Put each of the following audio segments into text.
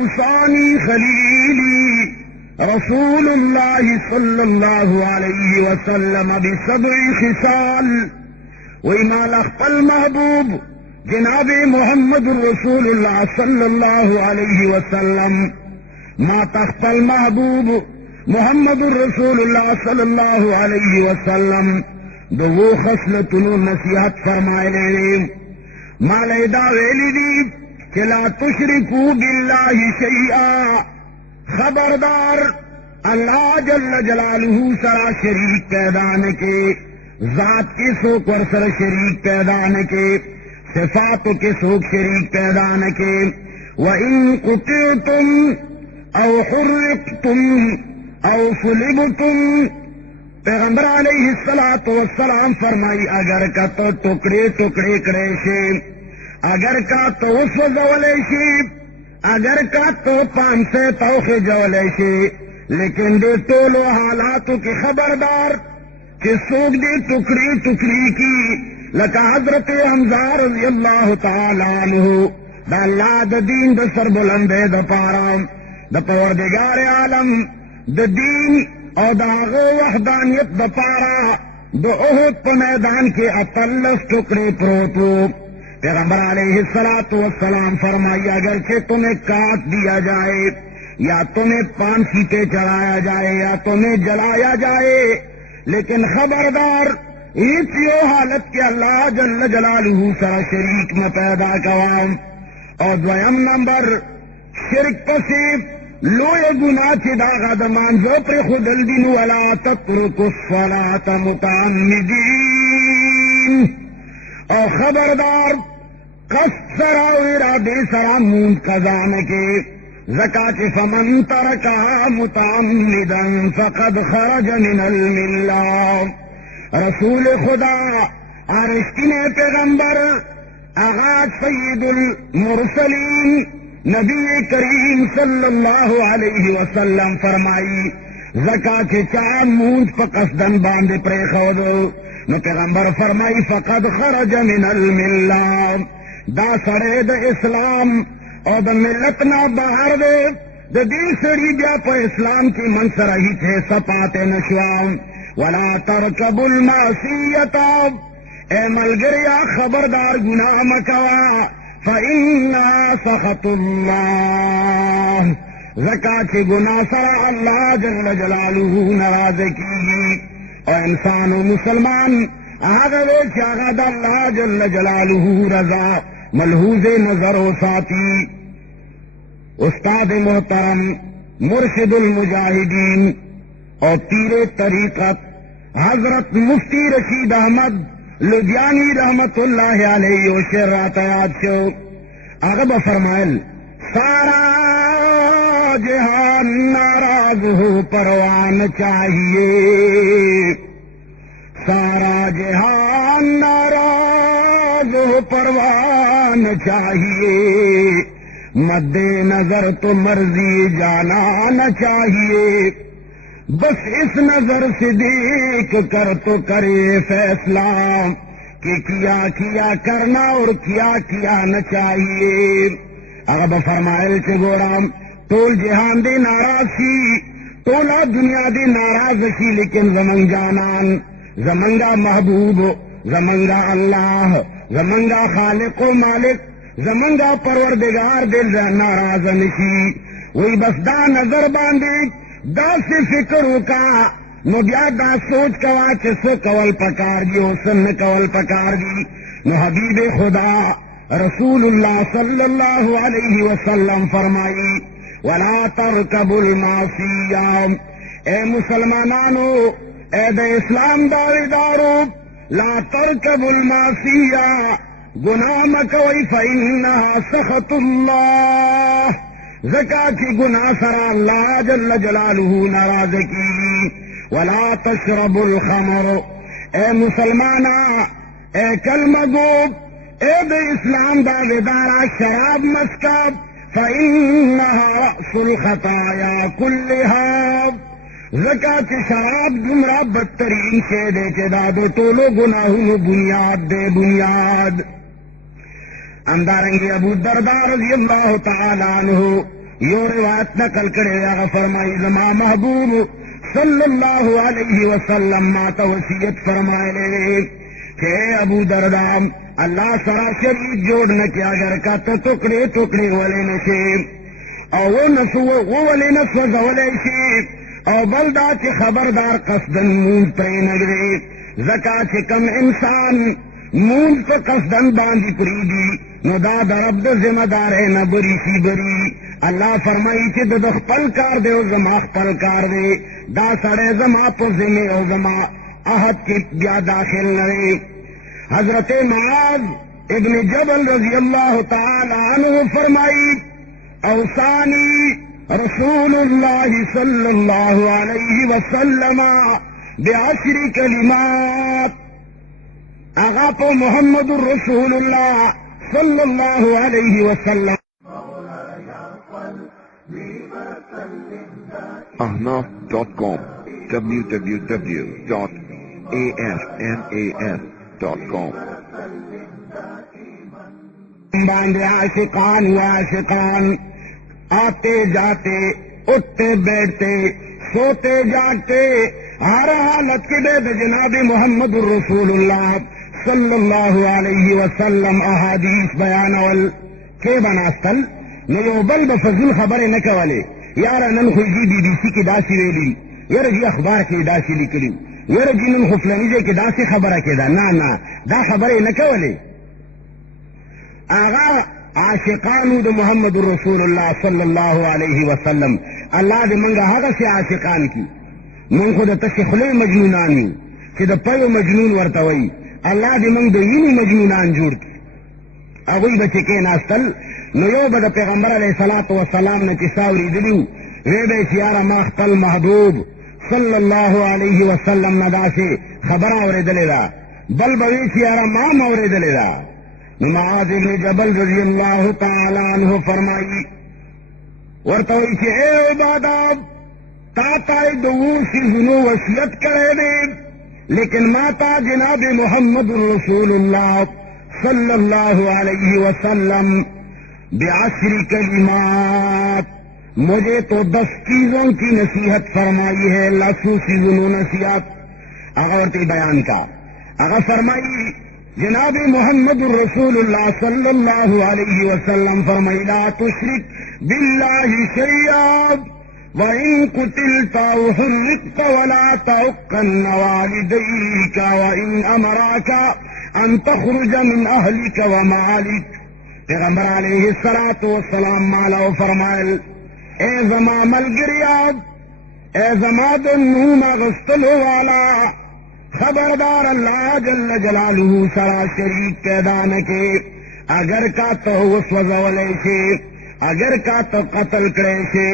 اوصانی خلیلی رسول اللہ صلی اللہ علیہ وسلم بسبع خصال، وہی مال اخپل محبوب جناب محمد رسول اللہ صلی اللہ علیہ وسلم ما تخپل محبوب محمد رسول اللہ صلی اللہ علیہ وسلم دو وہ خصلتنو نصیحت فرمائے لے مال دا ویلی دی کہ لا تشرکو باللہ شیئا، خبردار اللہ جل جلالہ سرا شریک پیدان کے، ذات کے سوک ور سر شریک پیدان کے، صفات کے سوک شریک پیدان کے، وَإِن قُتِلْتُمْ او حرقتم او صلبتم، پیغمبر علیہ السلام فرمائی اگر کا تو ٹکڑے ٹکڑے کرے شے، اگر کا تو وسوځولے شي، اگر کا تو پان سے توخے جولے شي، لیکن دے ټولو حالاتو کی خبردار کہ سوک دے ٹکڑی ٹکڑی کی، لکا حضرت حمزہ رضی اللہ تعالی عنہ دا اللہ دا دین دا سر بلندے دا پارا دا پروردگار عالم دا دین او دا غو وحدانیت دا پارا دا احد پا میدان کے اطلس ٹکڑے پروتو، پیغمبر علیہ السلام فرمائی اگرچہ تمہیں کاٹ دیا جائے یا تمہیں پانسی پہ چڑھایا جائے یا تمہیں جلایا جائے، لیکن خبردار اس یو حالت کے اللہ جل جلالہ سا شریک میں پیدا کوام، اور دویم نمبر شرک پسیب لوئے گناہ چی داغا دمان زو پر خودل دین ولا تترک الصلاة متعمدین، اور خبردار قصد سرا ارادے سرا موند قضان کے، زکاة فمن ترکا متعمدا فقد خرج من الملہ، رسول خدا عرشتین پیغمبر آغاز سید المرسلین نبی کریم صلی اللہ علیہ وسلم فرمائی زکاة چاہ موند پا قصدن باندے پریخودو، نو پیغمبر فرمائی فقد خرج من الملہ، دا سڑے دا اسلام اور دا ملتنا باہر دے، دا دی سڑی بیا پا اسلام کی منصر ہی تھے سپاتے نشوام، ولا ترکب المعصیتا، اے ملگریا خبردار گناہ مکوا، فَإِنَّا سَخَطُ اللَّهِ، زکاة گناہ سرا اللہ جل جلالہ نراز کی، اور انسان و مسلمان آگا وے چاگا دا اللہ جل جلالہ رضا ملحوظ نظر و ساتھی، استاد محترم مرشد المجاہدین اور پیر طریقت حضرت مفتی رشید احمد لدھیانی رحمت اللہ علیہ و شرات یاد شو اغب فرمائل سارا جہان ناراض ہو پروان چاہیے، سارا جہان ناراض ہو پروان چاہیے، مد نظر تو مرضی جانا نہ چاہیے، بس اس نظر سے دیکھ کر تو کرے فیصلہ کہ کیا کیا کرنا اور کیا کیا نہ چاہیے۔ اب فرمائل کے گورام تول جہان دے ناراض سی، تولا دنیا دے ناراض سی، لیکن زمن جانان زمنگا محبوب زمنگا اللہ زمنگا خالق و مالک زمنگا پروردگار دل ناراض نشی، وہی بس دا نظر باندے دا سے فکروں کا نو بیا دا سوچ کوا چھ سو کول پکار دی او سن کول پکار دی، نو حبیب خدا رسول اللہ صلی اللہ علیہ وسلم فرمائی ولا ترکبوا المعصیہ، اے مسلمانانو اے دا اسلام داویدارو لا ترکبوا المعصیہ، گناہ مکوئی فإنہا سخط اللہ، زکاة کی گناہ سرا اللہ جل جلالہ ناراض کی، ولا تشربوا الخمر، اے مسلمانا اے کلمہ گو اے بے اسلام داویدارا شراب مسکب، فإنہا رأس الخطایا کلہا، زکاة شراب گمراہ بدترین سے دے کے دادو ٹولو گناہوں بنیاد دے بنیاد۔ اندارنگی ابو الدرداء رضی اللہ تعالی عنہ یو روایت نقل کرے آغا فرمائی زما محبوب صلی اللہ علیہ وسلم ماتا وصیت فرمائے لے کہ ابو دردام اللہ سرا شریک جوڑنے کے اگر کا تو ٹکڑے ٹکڑے والے نشے اور وہ والے نسوز والے شے اور بلدا چی خبردار قصدن مونز پرے نگرے زکا چی کم انسان مونز پہ قصدن باندی پریدی نو دا درب دا ذمہ دار ہے نہ بری سی بری اللہ فرمائی چی دا خپل کار دے او زما خپل کار دے دا سڑے زما پو ذمہ او زما احد کی بیا داخل نرے حضرت معاذ ابن جبل رضی اللہ تعالی عنہ فرمائی اوصانی رسول اللہ صلی اللہ علیہ وسلم بعشر کلمات آغا پو محمد الرسول اللہ صلی اللہ علیہ وسلم ahnaf.com www.afnas.com باندے عاشقان و عاشقان آتے جاتے اٹھتے بیٹھتے سوتے جاگتے ہر حالت کے بے جناب محمد الرسول اللہ صلی اللہ علیہ وسلم احادیث بیانول کے بناستل نیو بل بفضل خبر نکولے یارا نن خوشی بی بی سی کی داسی ویلی یار جی اخبار کی داسی لکلی یار جی نن خفلنیجے کی داسی خبر کے دا نا دا خبر نکولے آغا عاشقانو دا محمد الرسول اللہ صلی اللہ علیہ وسلم اللہ دے منگا حقا سے عاشقان کی من خود تشخلے مجنونانی چی دا پیو مجنون ورطوئی اللہ دے منگ دا یونی مجنونان جوڑ کی اگوی بچے کے ناستل نیو با دا پیغمبر علیہ السلام نے چساوری دلیو وی بے سیارا ماختل محبوب صلی اللہ علیہ وسلم ندا سے خبر آوری دلے دا بل بوی سیارا مام آوری دلے دا معاذ بن جبل رضی اللہ تعالی عنہ فرمائی ورطوئی چی اے عباداب تائی دو سی ذنو وصیت کرے دے لیکن ماتا جناب محمد رسول اللہ صلی اللہ علیہ وسلم بعشر کلمات مجھے تو 10 چیزوں کی نصیحت فرمائی ہے لسو سی ذنو نصیحت اغورتی بیان کا اگر فرمائی جناب محمد الرسول اللہ صلی اللہ علیہ وسلم فرمائی لا تشرک باللہ شیئا وَإِن قُتِلْتَ أَوْ حُرِّقْتَ وَلَا تَعُقَّنَّ وَالِدَيْكَ وَإِنْ أَمَرَاكَ أَن تَخْرُجَ مِنْ أَهْلِكَ وَمَالِكَ پیغمبر علیہ السلام مالا فرمائل اے زما ملگریاب اے زما دنو مغستلو والا خبردار اللہ جل جلالہ سرا شریک پیدا نکے اگر کا تو وسوزولے سے اگر کا تو قتل کرے سے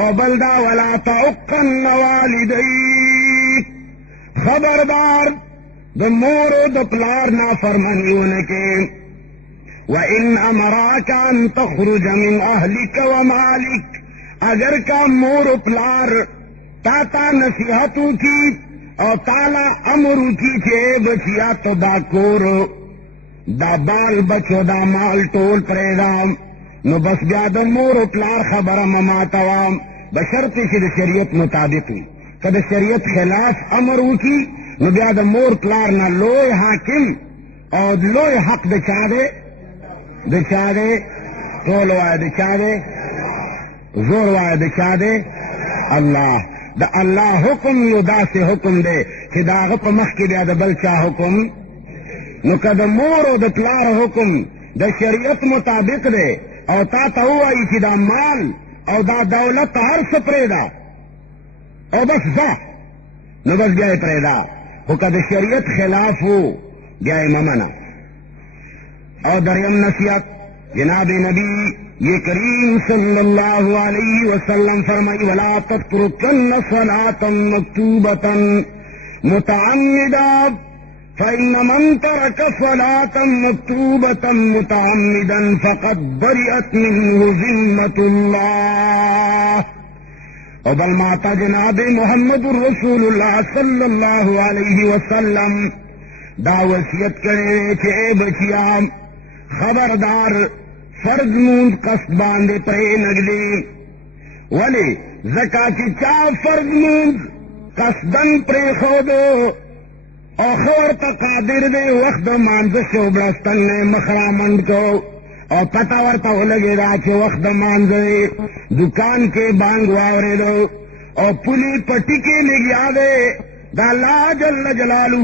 او بلدا ولا تعقن والدیک خبردار د مور و د پلار نافرمانیو نکے وَإِنْ أَمَرَاكَ أَن تَخْرُجَ مِنْ أَهْلِكَ وَمَالِكَ اگر کا مور و پلار تاتا نصیحتوں کی اور تالا امرو کی چھے بچیا تو دا کور دا بال بچو دا مال ٹول پریدام نو بس بیا دا مور و پلار خبر مماتوام بشرطی سے دا شریعت مطابق ہوئی کہ دا شریعت خلاف امرو کی نو بیا دا مور پلار نا لوی حاکم اور لوی حق دا چاہ دے قول وائے دا چاہ دے زور وائے دا چاہ دے اللہ دا اللہ حکم یو دا سے حکم دے کہ دا غپ مخ کی بیا دا بلچا حکم نو کہ دا مور و دا پلار حکم دا شریعت مطابق دے او تا تاوائی چی دا مال او دا دولت ہر سپرے دا او بس دا نو بس گئے پرے دا او کہ دا شریعت خلاف ہو گئے ممنا او دریم نصیحت جناب نبی یہ کریم صلی اللہ علیہ وسلم فرمائی ولا تترکن صلاة مکتوبة متعمدا فإن من ترك صلاة مكتوبة متعمدا فقد برئت منه ذمة الله اور بل ماتا جناب محمد الرسول اللہ صلی اللہ علیہ وسلم دا وصیت کرے چھے بچیام خبردار فرض مونز قصد باندے پرے نگدی ولی زکا کی چا فرض مونز قصدن پرے خودو او خور تا قادر دے وقت مانز شوبرستن نے مخرامند کو او پتا ورطا ہو لگے دا چھے وقت مانز دے دکان کے بانگ واورے دو او پولی پٹی کے لگیا دے دا لا جل جلالو